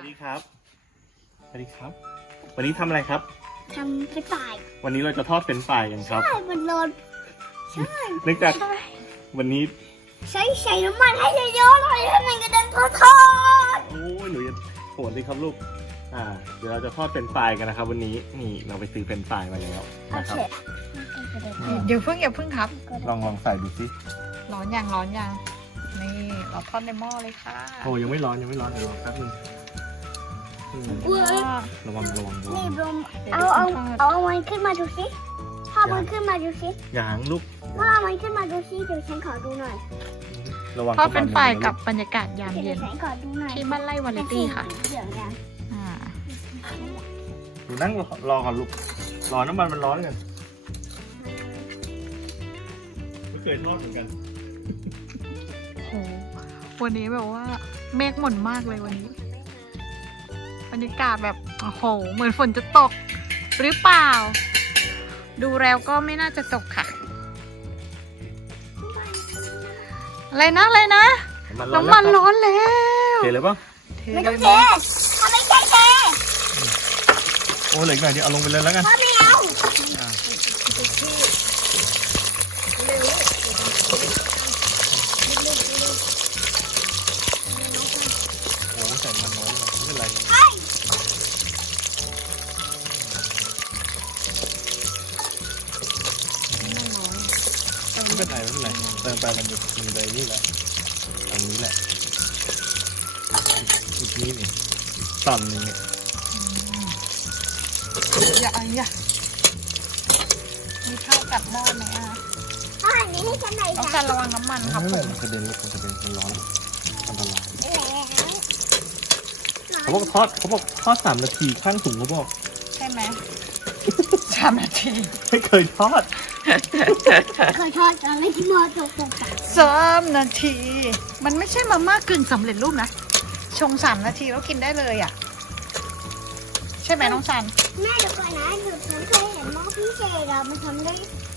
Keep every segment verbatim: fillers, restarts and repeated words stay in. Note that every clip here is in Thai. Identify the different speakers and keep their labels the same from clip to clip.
Speaker 1: ดีครับสวัสดีครับวันนี้ทำอะไรครับ
Speaker 2: ทำเป็นฝ่าย
Speaker 1: วันนี้เราจะทอดเป็นฝ่ายกันครับ
Speaker 2: ใช่มันร้อนใช่
Speaker 1: เนื่องจากวันนี้
Speaker 2: ใช้ใช้น้ำมันให้เยอะๆหน่อยให้มันกระเด็นทอดทอด
Speaker 1: โอ้ยหนูจะโหดดิครับลูกอ่าเดี๋ยวเราจะทอดเป็นฝ่ายกันนะครับวันนี้นี่เราไปซื้อเป็นฝ่ายมาแล้วนะครับ
Speaker 3: เดี๋ยวเพิ่งอย่าเพิ่งครับ
Speaker 1: ลองลองใส่ดูสิ
Speaker 3: ร้อนยังร้อนยังนี่เราทอดในหม้อเลยค่ะ
Speaker 1: โอ้ยังไม่ร้อนยังไม่ร้อนเดี๋ยวรอแป๊บนึงระวังระวังระวั
Speaker 2: นี่
Speaker 1: ง
Speaker 2: บรมเอาเอาเอามันขึ้นมาดูสิพ่อมันขึ้นมาดูสิ
Speaker 1: อย่างลูก
Speaker 2: พ่อมันขึ้นมาดูสิเดี๋ยวฉันขอดูหน่อย
Speaker 1: ระวัง
Speaker 3: ทอดเป็นฝ่ายกับบรรยากาศยามเย็นที่บ้านไร่วาเลตี้ค่ะ
Speaker 2: อ่า
Speaker 1: หนูนั่งรอก่อนลูกรอน้ำมันมันร้อนกันไม่เคยทอดเหมือนกัน
Speaker 3: โอ้วันนี้แบบว่าเมฆหม่นมากเลยวันนี้บรรยากาศแบบโอ้โหเหมือนฝนจะตกหรือเปล่าดูแล้วก็ไม่น่าจะตกค่ะอะไรนะอะไรนะน้ำมันร้อนแล้ว
Speaker 1: เทเลยป่ะ
Speaker 2: ไม่ต้องเททำไม่ใช่เท
Speaker 1: โอ้เหลืออีกหน่อยเดี๋ยวเอาลงไปเลยแล้วกัน
Speaker 2: พ่อไม่เอา
Speaker 1: โอ้ใส่มันน้อยไม่เป็นไรไม่เป็นไรไม่เป็นไรเติมไปมันจะมันเลยนี่แหละตรงนี้แหละอีกนิดนึงต่ำนึงเนี่ย
Speaker 3: อย่าอย่ามีเท่ากับหม้อไหมอ่ะ
Speaker 2: อ่านี่ให้ฉันหน่อย
Speaker 3: ต้องการระวังน้ำมันครับผม
Speaker 1: กระเด็นลูกกระเด็นมันร้อนอันตราย
Speaker 2: แล้ว
Speaker 1: เขาบอกทอดเขาบอกทอดสามนาทีข้างถุงเขาบอก
Speaker 3: ใช่ไหมสามนาที
Speaker 1: ไม่เคยทอด
Speaker 2: เคยทอดอะไรที่มอตกตกตั
Speaker 3: สามนาทีมันไม่ใช่มาม่ากึ่งสำเร็จรูปนะชงสามนาทีแล้วกินได้เลยอ่ะใช่ไหมน้องซัน
Speaker 2: แม่เดี๋ยวก่อนนะหนูฉันเคยเห็นหม้อพิเศษอะมันทำได้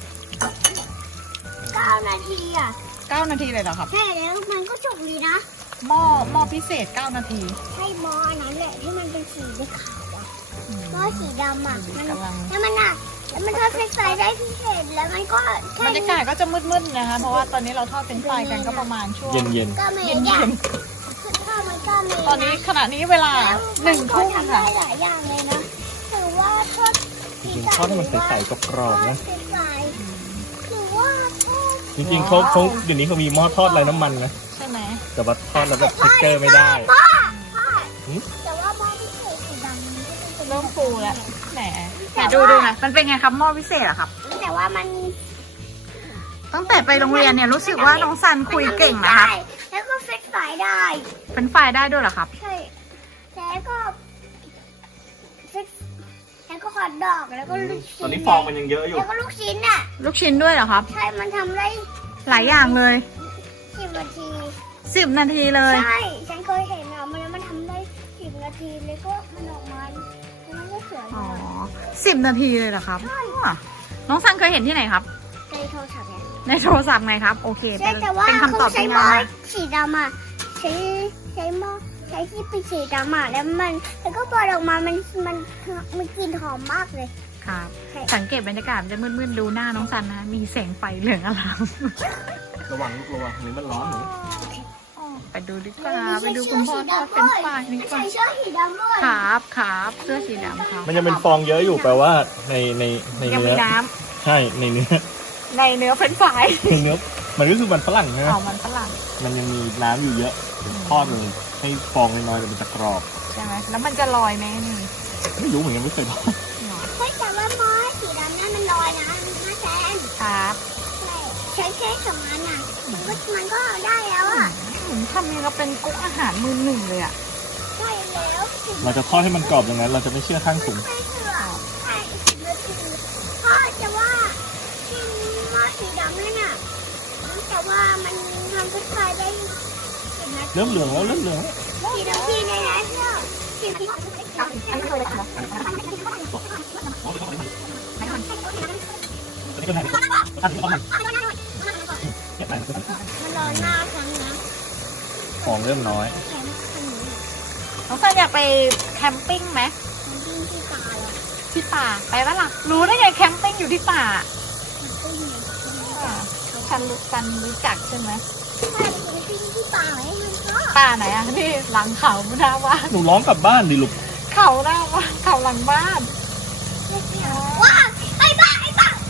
Speaker 2: เก้านาทีอะ
Speaker 3: เก้านาทีเลยเหรอครับ
Speaker 2: ใช่แล้วมันก็สุกดีนะ
Speaker 3: หม้อหม้อพิเศษเก้านาที
Speaker 2: ใช่หม้ออันนั้นแหละที่มันเป็นสีขาวอะหม้อสีดำอะมันแล้วมันอะแล้วมันทอดเป็นไฟได้พิเศษแล้วมันก็
Speaker 3: บรรยากาศก็จะมืดๆนะคะเพราะว่าตอนนี้เราทอดเป็นไฟกันก็ประมาณช่วง
Speaker 1: เย็นเย็น
Speaker 2: ก็ไม่
Speaker 3: เย็น
Speaker 2: ยา
Speaker 3: เย็
Speaker 2: ก
Speaker 3: น
Speaker 2: ข้าวมันก็มี
Speaker 3: ตอนนี้ขณะนี้เวลาหนึ่งทุ่ม
Speaker 2: ทำ
Speaker 3: ค่ะ
Speaker 2: ได้หลายอย่างเลยนะถือว่าทอด
Speaker 1: จริงๆทอดให้มันใสๆกรอบๆนะ
Speaker 2: หรือว่าทอด
Speaker 1: จริงๆเขาเขาเดี๋ยวนี้เขามีหม้อทอดไร้น้ำมันนะ
Speaker 3: ใช่ไหม
Speaker 1: แต่ว่าทอดแล้วแบบเท็กเจอร์ไม่ได้
Speaker 2: แต่ว่าหม้อพิเศษสีดำมันก็เป็น
Speaker 3: เริ่มฟูแล้วแหมดูดูนะมันเป็นไงครับหม้อพิเศษอะครับ
Speaker 2: แต่ว่ามัน
Speaker 3: ตั้งแต่ไปโรงเรียนเนี่ยรู้สึกว่าน้องซันคุยเก่งนะครับ
Speaker 2: แล้วก็เฟซไฟได้
Speaker 3: เป็นไฟได้ด้วยเหรอครับ
Speaker 2: ใช่แล้วก็เฟซแล้วก็ฮอทดอกแล้วก็ลูกชิ้น
Speaker 1: ตอนนี้ฟองมันยังเยอะอยู่
Speaker 2: แล้วก็ลูกชิ้นอ่ะ
Speaker 3: ลูกชิ้นด้วยเหรอครับ
Speaker 2: ใช่มันทำได้
Speaker 3: หลายอย่างเลย
Speaker 2: สิบนาที
Speaker 3: สิบนาทีเลย
Speaker 2: ใช่ฉันเคยเห็นอ่ะมันแล้วมันทำได้สิบนาทีแล้วก็มันออกมามันก็สวยอ๋อ
Speaker 3: สิบนาทีเลยเหรอครับน้องซันเคยเห็นที่ไหนครับ
Speaker 2: ในโทรศัพท์ไง
Speaker 3: ในโทรศัพท์ไงครับโอเคเป็นเป็นคำตอบที่
Speaker 2: ง่ายสีดำอ่ะใช้ใช้หม้อใช้ที่เป็นสีดำอ่ะแล้วมันแล้วก็พอออกมามันมันมันกลิ่นหอมมากเลย
Speaker 3: ครับสังเกตบรรยากาศจะมืดๆดูหน้าน้องซันนะมีแสงไฟเหลืองอลาม
Speaker 1: ระวังลูกระวังนี่มันร้อนหนู
Speaker 3: ไปดูดีกว่าไปดูคุณพ่อทอดเป็นไฟนี่ก่อนครับครับเสื้อสีดำครับ
Speaker 1: มันยังเป็นฟองเยอะอยู่แปลว่าในในในเนื้อใช่ในเนื้อ
Speaker 3: ในเนื้อเป็นไฟ
Speaker 1: ในเนื้อมันก็คือมันฝรั่งนะ
Speaker 3: อ๋อมันฝรั่ง
Speaker 1: มันยังมีน้ำอยู่เยอะทอดเลยให้ฟองน้อยๆแต่มันจะกรอบ
Speaker 3: ใช่ไหมแล้วมันจะลอยไหมนี่
Speaker 1: ไม่รู้เหมือนกันไม่เคยทอด
Speaker 2: เฮ้ยแต่ว่าหม้อสีดำนั่นมันลอยนะน่าแซน
Speaker 3: ครับ
Speaker 2: ใช้แค่สองอันน่ะมันก็มันก็ได้แล้วอ่ะ
Speaker 3: ผมทำยังก็เป็นกุ๊กอาหารมือหนึ่งเลยอ่ะ
Speaker 2: ใช่แล้ว
Speaker 1: เราจะทอดให้มันกรอบอย่างนั้นเราจะไม่เชื่อข้างถุง
Speaker 2: ใช่เชื่อใช่พ่อจะว่าที่หม้อสีดำนั่นน่ะแต่ว่ามันทำทุกทายได้
Speaker 1: เริ่มเหลืองแล้วเริ่มเหลือง
Speaker 2: สีดำที่ในนั้นเชื่อสีดำอันนี้เลยค่ะมันร้อนมากครั้งนะ
Speaker 1: ฟองเริ่มน้อย
Speaker 3: น้องซันอยากไปแคมปิ้งไหม
Speaker 2: มันยิ่งที่ตายอ่ะ
Speaker 3: ที่ป่าไปปะล่ะรู้ได้ไงแคมปิ้งอยู่ที่ป่า
Speaker 2: มันก็เหนื่อย
Speaker 3: อ่าซันรู้ซันรู้จักใช่ไหม
Speaker 2: ใช่มันเป็นที่ตายมันก็
Speaker 3: ป่าไหนอะที่หลังเขาหน้าบ้าน
Speaker 1: หนูร้องกลับบ้านดิลูก
Speaker 3: เขาหน้าบ้านเขาหลังบ้าน
Speaker 2: ว้าไอ้บ้าไอ้บ้า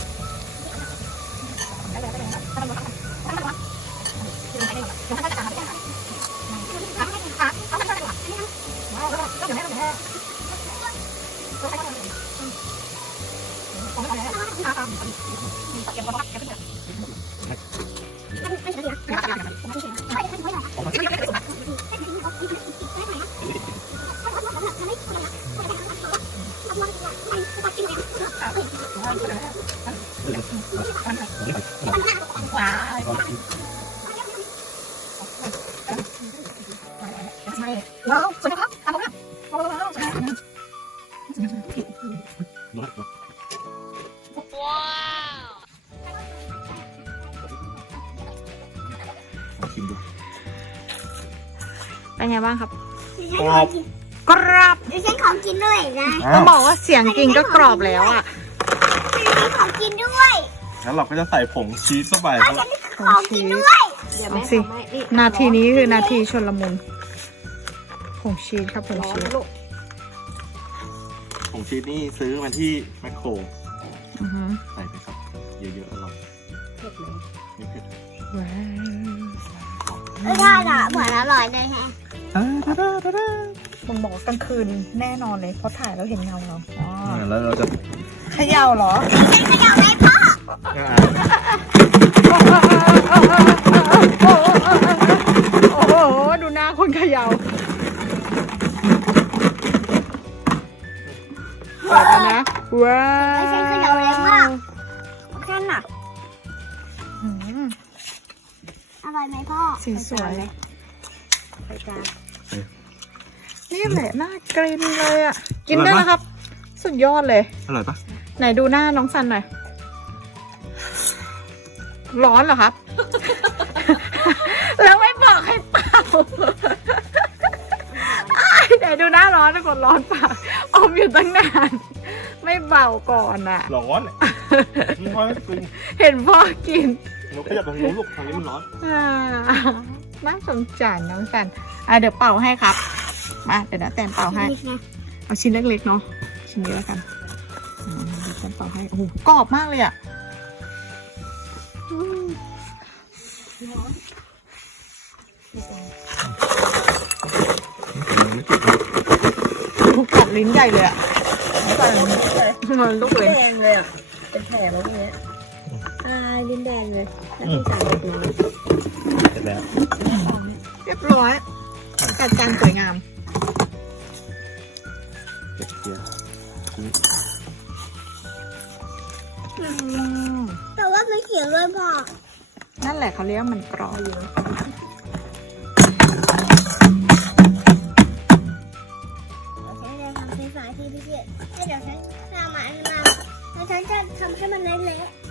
Speaker 3: ว้าวสวยนะครับทำมาว้าว
Speaker 1: ชิมดู
Speaker 3: เป็นไงบ้างครับ
Speaker 1: กรอบ
Speaker 3: กรอบ
Speaker 2: ดิฉันของกินด้วยนะ
Speaker 3: ต้องบอกว่าเสียงกินก็กรอบแล้วอ่ะ
Speaker 2: ดิฉันของกินด้วย
Speaker 1: แล้วเราก็จะใส่ผงชีสเข้าไป
Speaker 2: ดิฉันของกินด้วย
Speaker 3: เอาสินาทีนี้คือนาทีชนละมุนผงชีสครับผงชีส
Speaker 1: ผงชีสนี่ซื้อมาที่แมคโคร
Speaker 3: อือฮึ
Speaker 1: ใส่ไปครับเยอะๆอร่อย
Speaker 2: เผ็ดเลย
Speaker 1: ไม่เผ็ด
Speaker 3: ว้าว
Speaker 2: ไม่ได้อ่ะเหมือนอร่อยเลยแฮะ
Speaker 3: มึงบอกว่ากลางคืนแน่นอนเลยเพราะถ่ายแล้วเห็นเงาเราอ๋อ
Speaker 1: แล้วเราจะ
Speaker 3: เขย่าเหรอ
Speaker 2: ฉันเขย่าไหมพ่อ
Speaker 3: โอ้โห ดูหน้าคนเขย่าเปิดแล้วนะ ว้าว
Speaker 2: ฉันเขย่าแรงมากฉันอ่ะ
Speaker 3: อืม
Speaker 2: อร่อยไหมพ่อ
Speaker 3: สีสวย
Speaker 2: ไปจ้า
Speaker 3: นี่แหละน่ากินเลยอ่ะ กินได้แล้วครับ สุดยอดเลย
Speaker 1: อร่อยปะ
Speaker 3: ไหนดูหน้าน้องซันหน่อย ร้อนเหรอครับ แล้วไม่บอกให้เป่าอ้ายไหนดูหน้าร้อนนะกดร้อนเปล่าอมอยู่ตั้งนาน ไม่เบาก่อนอ่ะ
Speaker 1: ร้อนนี่ร้อนจริง
Speaker 3: เห็นพ่อกิน
Speaker 1: หนูขยับทางนู้นลูกทางนี้มันร้อน
Speaker 3: อ่าน่าสงสารน้องซันอ่ะเดี๋ยวเป่าให้ครับ มาเดี๋ยวนะแตนเป่าให้ เอาชิ้นเล็กๆเนาะ ชิ้นนี้แล้วกันอืมเดี๋ยวฉันเป่าให้ โอ้โห กรอบมากเลยอ่ะอืมถูกกัดลิ้นใหญ่เลยอ่ะมันลูกเลย
Speaker 2: แดงเลยอ่ะเป็นแผลแล้วเนี้ยอ่าลิ้นแดงเลยแล้วที่สั่งแบบนี้
Speaker 1: เสร็จแล้ว
Speaker 3: เรียบร้อยจัดจานสวยงาม
Speaker 1: เก็บเกียร์
Speaker 3: อืม
Speaker 2: แต่ว่าไม่เขียนเลยพ่อ
Speaker 3: นั่นแหละเขาเรียกว่ามันกรอบอยู่
Speaker 2: ฉันจะทำเป็นฝาที่พิเศษให้เดี๋ยวฉันทำมันมาแล้วฉันจะทำให้มันเละๆ